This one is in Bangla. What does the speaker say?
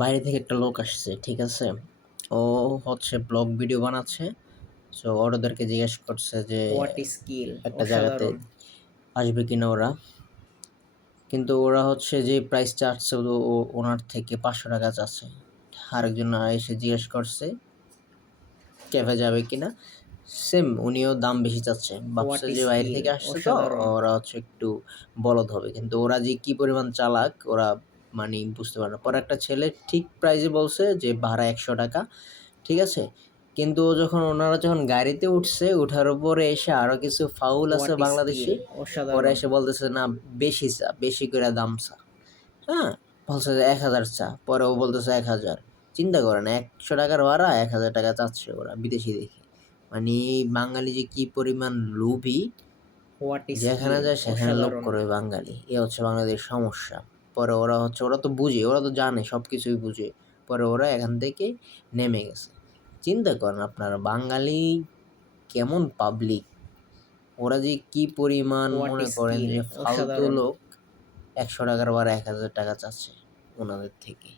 বাইরে থেকে একটা লোক আসছে, ঠিক আছে? ও হচ্ছে ব্লগ ভিডিও বানাচ্ছে। সো ওদেরকে জিজ্ঞেস করছে যে হোয়াট স্কিল! একটা জায়গাতে অসাধারণ! আসবে কিনা ওরা। কিন্তু ওরা হচ্ছে যে প্রাইস চাচ্ছে ওনার থেকে ৳500 চাচ্ছে। আরেকজন এসে জিজ্ঞেস করছে ক্যাফে যাবে কিনা? সেম উনিও দাম বেশি চাচ্ছে। হোয়াট ভাবছে যে বাইরে স্কিল! থেকে আসছে তো অসাধারণ! ওরা হচ্ছে একটু বলদ হবে। কিন্তু ওরা যে কি পরিমাণ চালাক ওরা মানে বুঝতে পারে না। পরে একটা ছেলে ঠিক প্রাইসে বলছে যে ভাড়া ৳100, ঠিক আছে? কিন্তু ওনারা যখন গাড়িতে উঠছে, উঠার উপরে এসে আরো কিছু ফাউল আছে হোয়াট স্কিল! বাংলাদেশী। ওরা অসাধারণ! এসে বলতেছে না বেশি চা, বেশি কইরা দাম চা। হ্যাঁ? বলছে যে ১,০০০ চা। পরে ও বলতেছে ১,০০০। চিন্তা করেন ৳১০০ র ভাড়া ৳১,০০০ চাচ্ছে ওরা বিদেশী দেখে। মানে বাঙালি যে কি পরিমাণ লোভী, হোয়াট যেখানে স্কিল! যায় সেখানে লোভ অসাধারণ! করবে বাঙালি। এ হচ্ছে বাংলাদেশের সমস্যা। পরে ওরা তো বুঝে, ওরা তো জানে সবকিছুই বুঝে। পরে ওরা এখান থেকে নেমে গেছে। চিন্তা করেন আপনারা বাঙালি কেমন পাবলিক, ওরা যে কি পরিমাণ হোয়াট মনে করেন স্কিল! যে ফালতু অসাধারণ! লোক ৳১০০ র ভাড়া ৳১,০০০ চাচ্ছে উনাদের থেকে।